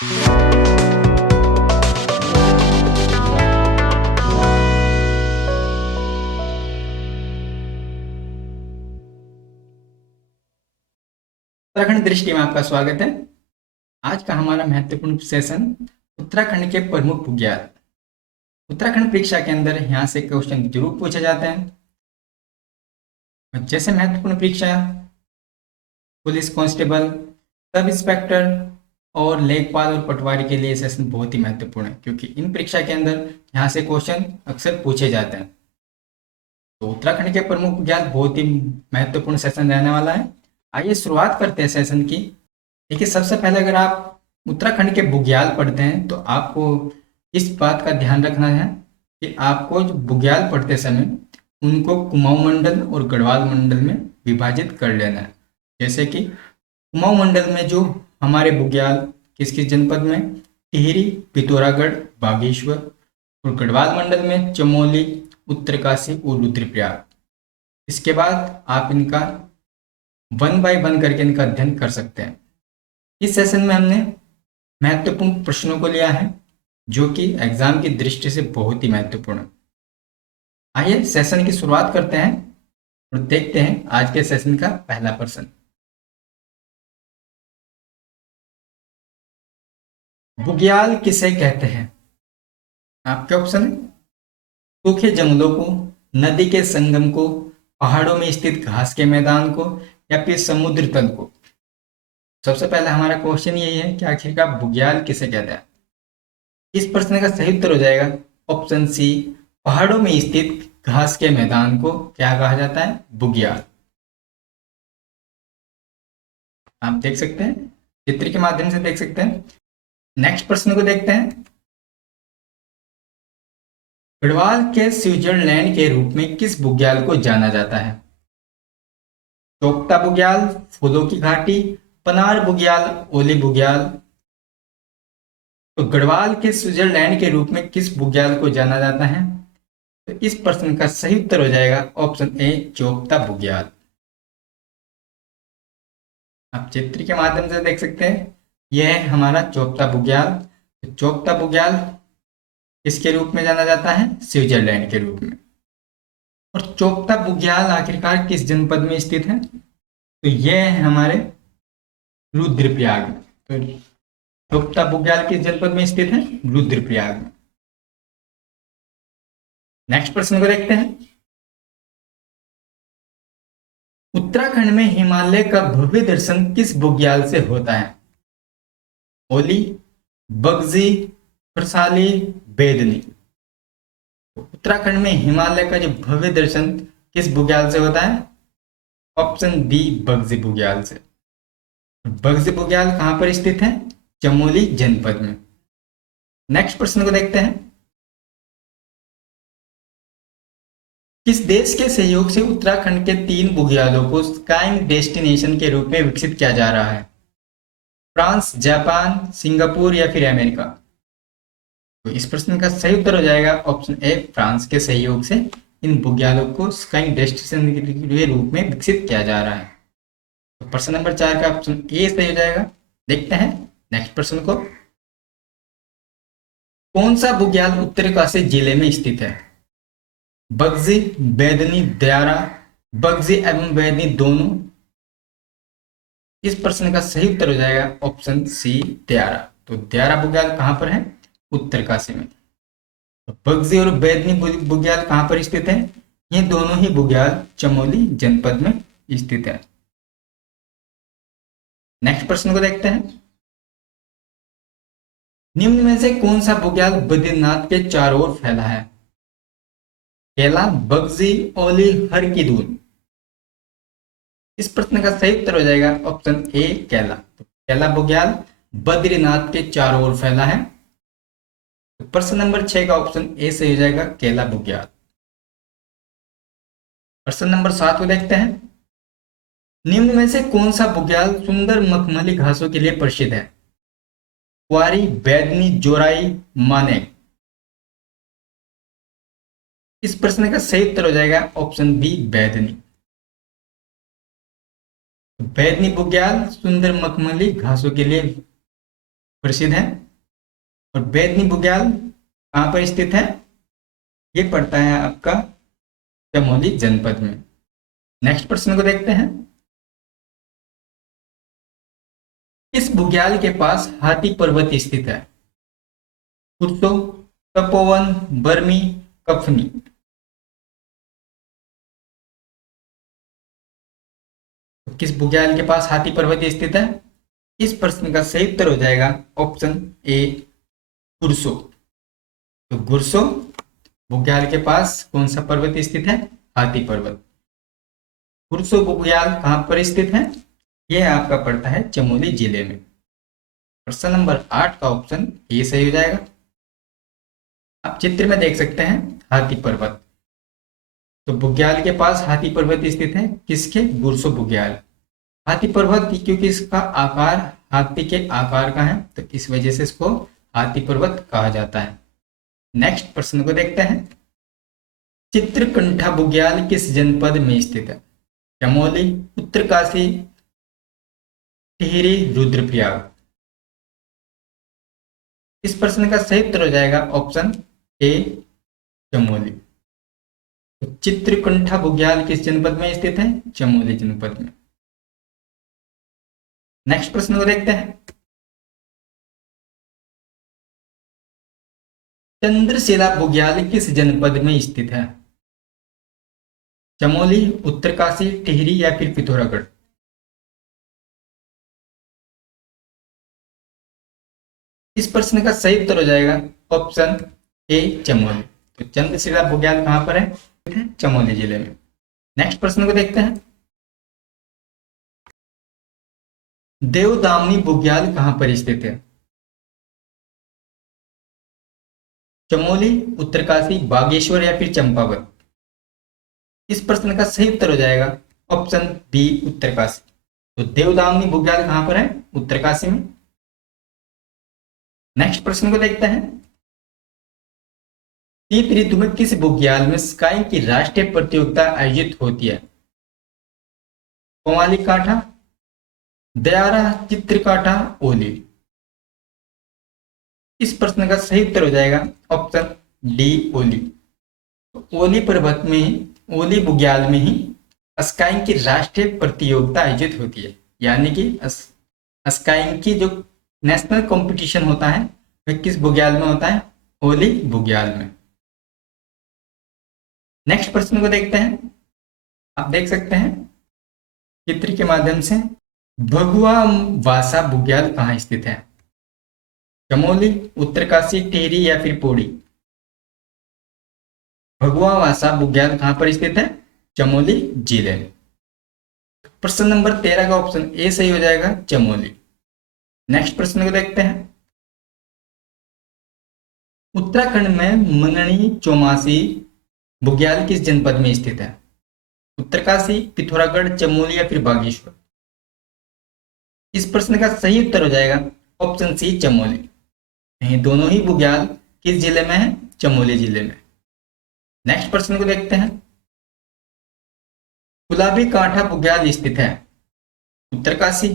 उत्तराखंड दृष्टि में आपका स्वागत है। आज का हमारा महत्वपूर्ण सेशन उत्तराखंड के प्रमुख बुग्याल। उत्तराखंड परीक्षा के अंदर यहाँ से क्वेश्चन जरूर पूछे जाते हैं। जैसे महत्वपूर्ण परीक्षा पुलिस कांस्टेबल, सब इंस्पेक्टर और लेखपाल और पटवारी के लिए सेशन बहुत ही महत्वपूर्ण है, क्योंकि इन परीक्षा के अंदर यहाँ से क्वेश्चन अक्सर पूछे जाते हैं। तो उत्तराखंड के प्रमुख बुग्याल बहुत ही महत्वपूर्ण सेशन रहने वाला है। आइए शुरुआत करते हैं सेशन की। देखिए, सबसे पहले अगर आप उत्तराखंड के बुग्याल पढ़ते हैं तो आपको इस बात का ध्यान रखना है कि आपको जो बुग्याल पढ़ते समय उनको कुमाऊं मंडल और गढ़वाल मंडल में विभाजित कर लेना है। जैसे कि कुमाऊं मंडल में जो हमारे बुग्याल किस किस जनपद में, टिहरी, पिथौरागढ़, बागेश्वर, और गढ़वाल मंडल में चमोली, उत्तरकाशी और रुद्रप्रयाग। इसके बाद आप इनका वन बाय वन करके इनका अध्ययन कर सकते हैं। इस सेशन में हमने महत्वपूर्ण प्रश्नों को लिया है जो कि एग्जाम की दृष्टि से बहुत ही महत्वपूर्ण है। आइए सेशन की शुरुआत करते हैं और देखते हैं आज के सेशन का पहला प्रश्न। बुग्याल किसे कहते हैं? आपके ऑप्शन है सूखे जंगलों को, नदी के संगम को, पहाड़ों में स्थित घास के मैदान को, या फिर समुद्र तल को। सबसे पहले हमारा क्वेश्चन यही है कि आखिरकार बुग्याल किसे कहते हैं। इस प्रश्न का सही उत्तर हो जाएगा ऑप्शन सी, पहाड़ों में स्थित घास के मैदान को क्या कहा जाता है? बुग्याल। आप देख सकते हैं, चित्र के माध्यम से देख सकते हैं। नेक्स्ट प्रश्न को देखते हैं। गढ़वाल के स्विट्जरलैंड के रूप में किस बुग्याल को जाना जाता है? चोपता बुग्याल, फूलों की घाटी, पनार बुग्याल, ओली बुग्याल। तो गढ़वाल के स्विट्जरलैंड के रूप में किस बुग्याल को जाना जाता है? तो इस प्रश्न का सही उत्तर हो जाएगा ऑप्शन ए, चोपता बुग्याल। आप चित्र के माध्यम से देख सकते हैं, यह है हमारा चोपता बुग्याल। तो चोपता बुग्याल किसके रूप में जाना जाता है? स्विट्जरलैंड के रूप में। और चोपता बुग्याल आखिरकार किस जनपद में स्थित है? तो यह है हमारे रुद्रप्रयाग में। तो चोपता बुग्याल किस जनपद में स्थित है? रुद्रप्रयाग में। नेक्स्ट प्रश्न को देखते हैं। उत्तराखंड में हिमालय का भव्य दर्शन किस बुग्याल से होता है? ओली, बगजी, खरसाली, बेदनी। उत्तराखंड में हिमालय का जो भव्य दर्शन किस बुग्याल से होता है? ऑप्शन बी, बगजी बुग्याल से। बगजी बुग्याल कहां पर स्थित है? चमोली जनपद में। नेक्स्ट प्रश्न को देखते हैं। किस देश के सहयोग से उत्तराखंड के 3 बुग्यालों को स्काइंग डेस्टिनेशन के रूप में विकसित किया जा रहा है? फ्रांस, जापान, सिंगापुर या फिर अमेरिका? तो इस प्रश्न का सही उत्तर हो जाएगा ऑप्शन ए, फ्रांस के सहयोग से इन बुग्यालों को स्काइंग डेस्टिनेशन के रूप में विकसित किया जा रहा है। तो प्रश्न नंबर 4 का ऑप्शन ए सही हो जाएगा। देखते हैं नेक्स्ट प्रश्न को। कौन सा बुग्याल उत्तरकाशी जिले में स्थित है? बगजी, बेदनी, द्यारा, बगजी एवं बेदनी दोनों? इस प्रश्न का सही उत्तर हो जाएगा ऑप्शन सी, द्यारा। तो द्यारा बुग्याल कहां पर है? उत्तरकाशी में। तो बगजी और बेदनी बुग्याल कहां पर स्थित है? ये दोनों ही बुग्याल चमोली जनपद में स्थित है। नेक्स्ट प्रश्न को देखते हैं। निम्न में से कौन सा बुग्याल बद्रीनाथ के चारों ओर फैला है? केला, बगजी, ओली, हर की दून? इस प्रश्न का सही उत्तर हो जाएगा ऑप्शन ए, केला। तो केला बुग्याल बद्रीनाथ के चारों ओर फैला है। तो प्रश्न नंबर 6 का ऑप्शन ए सही हो जाएगा, केला बुग्याल। प्रश्न नंबर 7 को देखते हैं। निम्न में से कौन सा बुग्याल सुंदर मखमली घासों के लिए प्रसिद्ध है? कुआरी, बेदनी, जोराई, माने? इस प्रश्न का सही उत्तर हो जाएगा ऑप्शन बी, बेदनी। बेदनी बुग्याल सुंदर मखमली घासों के लिए प्रसिद्ध है। और बेदनी बुग्याल कहाँ पर स्थित है? ये पड़ता है आपका चमोली जनपद में। नेक्स्ट प्रश्न को देखते हैं। किस बुग्याल के पास हाथी पर्वत स्थित है? कुर्सो, तपोवन, बर्मी, कफनी। तो किस बुग्याल के पास हाथी पर्वत स्थित है? इस प्रश्न का सही उत्तर हो जाएगा ऑप्शन ए, गुरसो। तो गुरसो बुग्याल के पास कौन सा पर्वत स्थित है? हाथी पर्वत। गुरसो बुग्याल कहाँ पर स्थित है? यह आपका पड़ता है चमोली जिले में। प्रश्न नंबर 8 का ऑप्शन ए सही हो जाएगा। आप चित्र में देख सकते हैं हाथी पर्वत। तो बुग्याल के पास हाथी पर्वत स्थित है, किसके? गुरसो बुग्याल। हाथी पर्वत क्योंकि इसका आकार हाथी के आकार का है, तो इस वजह से इसको हाथी पर्वत कहा जाता है। नेक्स्ट प्रश्न को देखते हैं। चित्रकंठा बुग्याल किस जनपद में स्थित है? चमोली, उत्तरकाशी, टिहरी, रुद्रप्रयाग। इस प्रश्न का सही उत्तर हो जाएगा ऑप्शन ए, चमोली। तो चित्रकंठा बुग्याल किस जनपद में स्थित है? चमोली जनपद में। नेक्स्ट प्रश्न को देखते हैं। चंद्रशिला बुग्याल किस जनपद में स्थित है? चमोली, उत्तरकाशी, टिहरी या फिर पिथौरागढ़। इस प्रश्न का सही उत्तर हो जाएगा ऑप्शन ए, चमोली। तो चंद्रशिला बुग्याल कहां पर है? चमोली जिले में। नेक्स्ट प्रश्न को देखते हैं। देवदामनी बुग्याल कहां पर स्थित है? चमोली, उत्तरकाशी, बागेश्वर या फिर चंपावत। इस प्रश्न का सही उत्तर हो जाएगा ऑप्शन बी, उत्तरकाशी। तो देवदामनी बुग्याल कहां पर है? उत्तरकाशी में। नेक्स्ट प्रश्न को देखते हैं। शीत ऋतु में किस बुग्याल में स्काई की राष्ट्रीय प्रतियोगिता आयोजित होती है? कोमाली काठा, दयारा, चित्रकाठा, ओली। इस प्रश्न का सही उत्तर हो जाएगा ऑप्शन डी, ओली। तो ओली पर्वत में, ओली बुग्याल में ही स्काइंग की राष्ट्रीय प्रतियोगिता आयोजित होती है। यानी कि स्काइंग की जो नेशनल कंपटीशन होता है वह किस बुग्याल में होता है? ओली बुग्याल में। नेक्स्ट प्रश्न को देखते हैं। आप देख सकते हैं चित्र के माध्यम से। भगुआ वासा बुग्याल कहाँ स्थित है? चमोली, उत्तरकाशी, टिहरी या फिर पौड़ी। भगुआ वासा बुग्याल कहां पर स्थित है? चमोली जिले में। प्रश्न नंबर 13 का ऑप्शन ए सही हो जाएगा, चमोली। नेक्स्ट प्रश्न को देखते हैं। उत्तराखंड में मननी चौमासी बुग्याल किस जनपद में स्थित है? उत्तरकाशी, पिथौरागढ़, चमोली या फिर बागेश्वर। इस प्रश्न का सही उत्तर हो जाएगा ऑप्शन सी, चमोली। नहीं, दोनों ही बुग्याल किस जिले में है? चमोली जिले में। नेक्स्ट प्रश्न को देखते हैं। गुलाबी कांठा बुग्याल स्थित है उत्तरकाशी,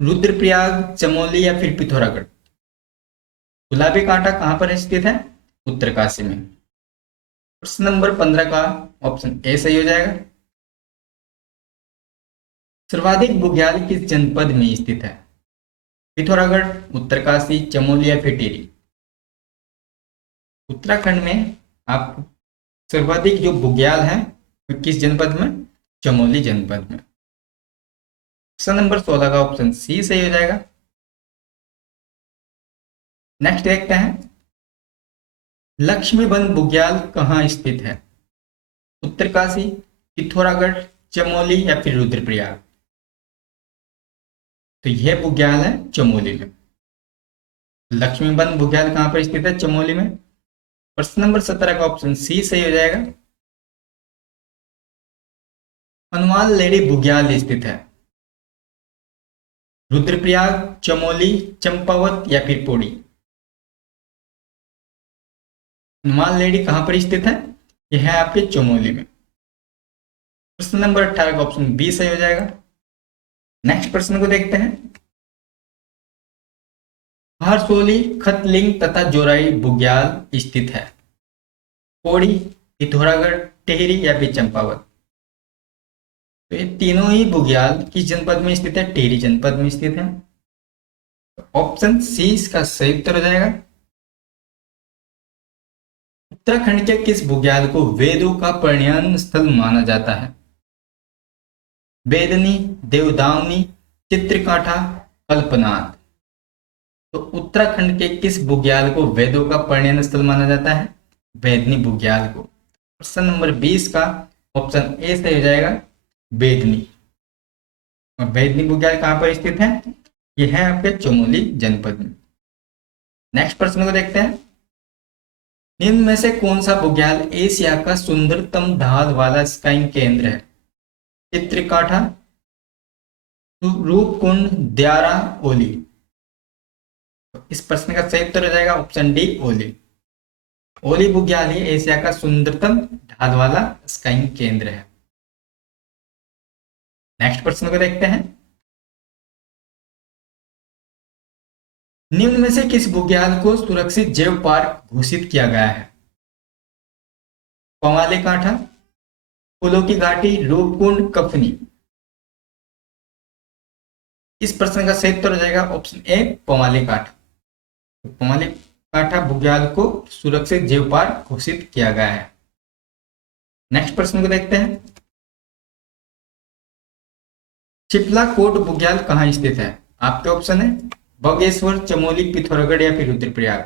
रुद्रप्रयाग, चमोली या फिर पिथौरागढ़। गुलाबी कांटा कहां पर स्थित है? उत्तरकाशी में। प्रश्न नंबर 15 का ऑप्शन ए सही हो जाएगा। सर्वाधिक बुग्याल किस जनपद में स्थित है? पिथौरागढ़, उत्तरकाशी, चमोली या फिर टिहरी। उत्तराखंड में आप सर्वाधिक जो बुग्याल है वो किस जनपद में? चमोली जनपद में। प्रश्न नंबर 16 का ऑप्शन सी सही हो जाएगा। नेक्स्ट देखते हैं। लक्ष्मीबंद बुग्याल कहाँ स्थित है? उत्तरकाशी, पिथौरागढ़, चमोली या फिर रुद्रप्रयाग। तो यह बुग्याल है चमोली में। लक्ष्मीबंद बुग्याल कहां पर स्थित है? चमोली में। प्रश्न नंबर 17 का ऑप्शन सी सही हो जाएगा। हनुमान लेडी बुग्याल स्थित है रुद्रप्रयाग, चमोली, चंपावत या फिर पौड़ी। हनुमान लेडी कहां पर स्थित है? यह है आपके चमोली में। प्रश्न नंबर 18 का ऑप्शन बी सही हो जाएगा। नेक्स्ट प्रश्न को देखते हैं। हरसोली, खतलिंग तथा जोराई बुग्याल स्थित है? पौड़ी, पिथौरागढ़, टिहरी या फिर चंपावत? तो ये तीनों ही बुग्याल किस जनपद में स्थित है? टिहरी जनपद में स्थित है। ऑप्शन सी इसका सही उत्तर हो जाएगा। उत्तराखंड के किस बुग्याल को वेदों का पर्यटन स्थल माना जाता है? बेदनी, देवदावनी, चित्रकाठा, कल्पनाथ? तो उत्तराखंड के किस बुग्याल को वेदों का पर्यटन स्थल माना जाता है? बेदनी बुग्याल को। प्रश्न नंबर 20 का ऑप्शन ए सही हो जाएगा, बेदनी। और बेदनी बुग्याल कहां पर स्थित है? यह है आपके चमोली जनपद में। नेक्स्ट प्रश्न को देखते हैं। निम्न में से कौन सा बुग्याल एशिया का सुंदरतम ढाल वाला स्काइंग केंद्र है? चित्रकाठा, रूपकुंड, द्यारा, ओली? इस प्रश्न का सही उत्तर हो जाएगा ऑप्शन डी, ओली। ओली बुग्याल ही एशिया का सुंदरतम ढाल वाला स्काइंग केंद्र है। नेक्स्ट प्रश्न को देखते हैं। निम्न में से किस बुग्याल को सुरक्षित जैव पार्क घोषित किया गया है? पवाले कांठा, फूलों की घाटी, रूपकुंड, कफनी? इस प्रश्न का सही उत्तर हो जाएगा ऑप्शन ए, पवाले कांठा। तो पवाले कांठा बुग्याल को सुरक्षित जैव पार्क घोषित किया गया है। नेक्स्ट प्रश्न को देखते हैं। चिपलाकोट बुग्याल कहां स्थित है? आपके ऑप्शन है बागेश्वर, चमोली, पिथौरागढ़ या फिर रुद्रप्रयाग?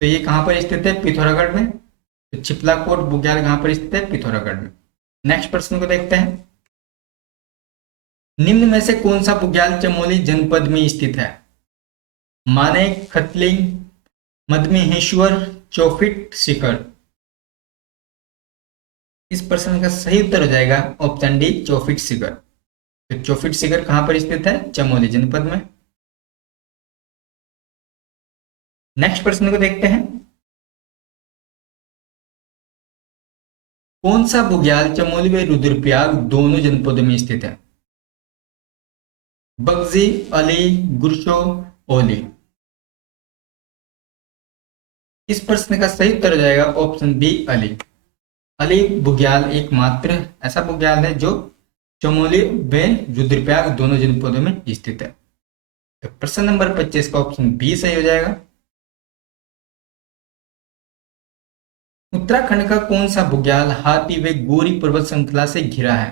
तो ये कहां पर स्थित है? पिथौरागढ़ में। तो चिपलाकोट बुग्याल कहां पर स्थित है? पिथौरागढ़ में। नेक्स्ट प्रश्न को देखते हैं। निम्न में से कौन सा बुग्याल चमोली जनपद में स्थित है? मानेक, खतलिंग, मदमेहेश्वर, चौफिट, शिखर? इस प्रश्न का सही उत्तर हो जाएगा ऑप्शन डी, चौफिट शिखर। तो चौफिट शिखर कहां पर स्थित है? चमोली जनपद में। नेक्स्ट प्रश्न को देखते हैं। कौन सा बुग्याल चमोली व रुद्रप्रयाग दोनों जनपदों में स्थित है? बगजी, अली, गुरशो, ओली? इस प्रश्न का सही उत्तर हो जाएगा ऑप्शन बी, अली। अली बुग्याल एकमात्र ऐसा बुग्याल है जो चमोली व रुद्रप्रयाग दोनों जनपदों में स्थित है। तो प्रश्न नंबर 25 का ऑप्शन बी सही हो जाएगा। उत्तराखंड का कौन सा बुग्याल हाथी व गोरी पर्वत श्रृंखला से घिरा है?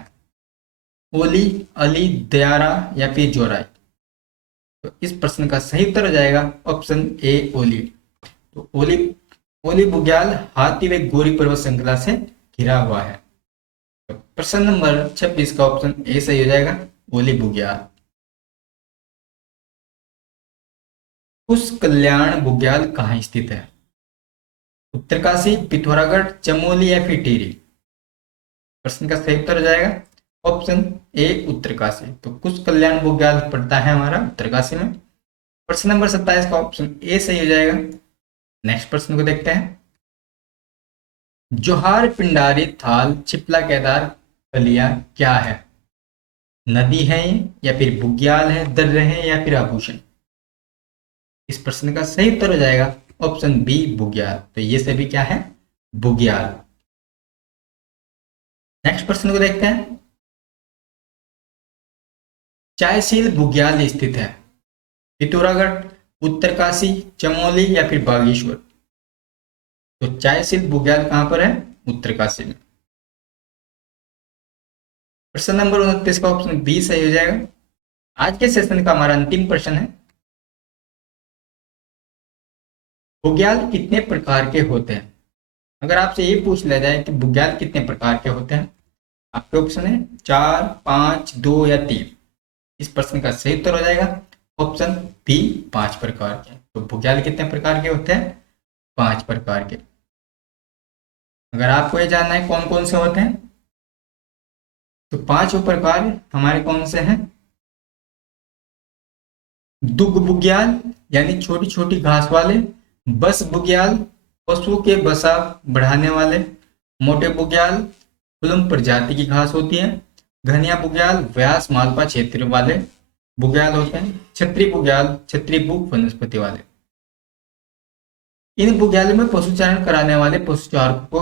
ओली, अली, दयारा या फिर जोराई? तो इस प्रश्न का सही उत्तर हो जाएगा ऑप्शन ए, ओली। तो ओली बुग्याल हाथी व गोरी पर्वत श्रृंखला से घिरा हुआ है। तो प्रश्न नंबर 26 का ऑप्शन ए सही हो जाएगा, ओली बुग्याल। कुश कल्याण बुग्याल कहाँ स्थित है? उत्तरकाशी, पिथौरागढ़, चमोली या फिर टिहरी? प्रश्न का सही उत्तर हो जाएगा ऑप्शन ए, उत्तरकाशी। तो कुश कल्याण बुग्याल पड़ता है हमारा उत्तरकाशी में। प्रश्न नंबर 27 का ऑप्शन ए सही हो जाएगा। नेक्स्ट प्रश्न को देखते हैं। जोहार पिंडारी थाल चिपला केदार कलिया क्या है? नदी है या फिर बुग्याल है, दर्रे है या फिर आभूषण? इस प्रश्न का सही उत्तर हो जाएगा ऑप्शन बी, बुग्याल। तो ये सभी क्या है? बुग्याल। नेक्स्ट प्रश्न को देखते हैं। चायशील बुग्याल स्थित है पिथौरागढ़, उत्तरकाशी, चमोली या फिर बागेश्वर? तो चायशील बुग्याल कहां पर है? उत्तरकाशी में। प्रश्न नंबर 29 का ऑप्शन बी सही हो जाएगा। आज के सेशन का हमारा अंतिम प्रश्न है, बुग्याल कितने प्रकार के होते हैं? अगर आपसे ये पूछ लिया जाए कि बुग्याल कितने प्रकार के होते हैं, आपके ऑप्शन है 4, 5, 2 या 3। इस प्रश्न का सही उत्तर हो जाएगा ऑप्शन बी, 5 प्रकार के। तो बुग्याल कितने प्रकार के होते हैं? 5 प्रकार के। अगर आपको ये जानना है कौन कौन से होते हैं, तो 5 प्रकार हमारे कौन से हैं? दुग बुग्याल यानी छोटी छोटी घास वाले, बस बुग्याल पशुओं के बसा बढ़ाने वाले, मोटे बुग्याल फुलम प्रजाति की घास होती है, घनिया बुग्याल व्यास मालपा क्षेत्र वाले, बुग्याल होते हैं, क्षत्रिय बुग्याल, क्षत्रिय बुक वनस्पति वाले। इन बुग्यालों में पशुचारण कराने वाले पशुचारक को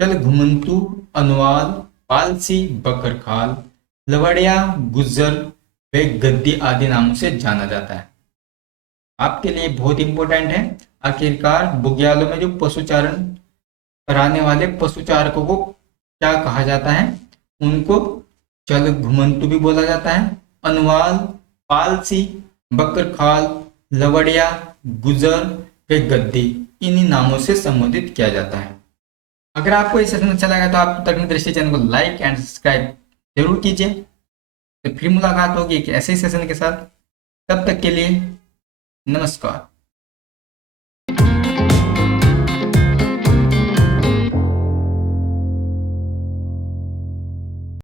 चल घुमंतु, अनुवाल, पालसी, बकरखाल, लवड़िया, गुज्जर व गद्दी आदि नामों से जाना जाता है। आपके लिए बहुत इंपॉर्टेंट है। आखिरकार बुग्यालों में जो पशुचारण कराने वाले पशुचारकों को क्या कहा जाता है? उनको चल घुमंतु भी बोला जाता है, अनुवाल, पालसी, बकरखाल, लवड़िया, गुजर व गद्दी इन्हीं नामों से संबोधित किया जाता है। अगर आपको ये सेशन अच्छा लगा तो आप तकनीक दृष्टि चैनल को लाइक एंड सब्सक्राइब जरूर कीजिए। तो फिर मुलाकात होगी एक ऐसे ही सेशन के साथ। तब तक के लिए नमस्कार।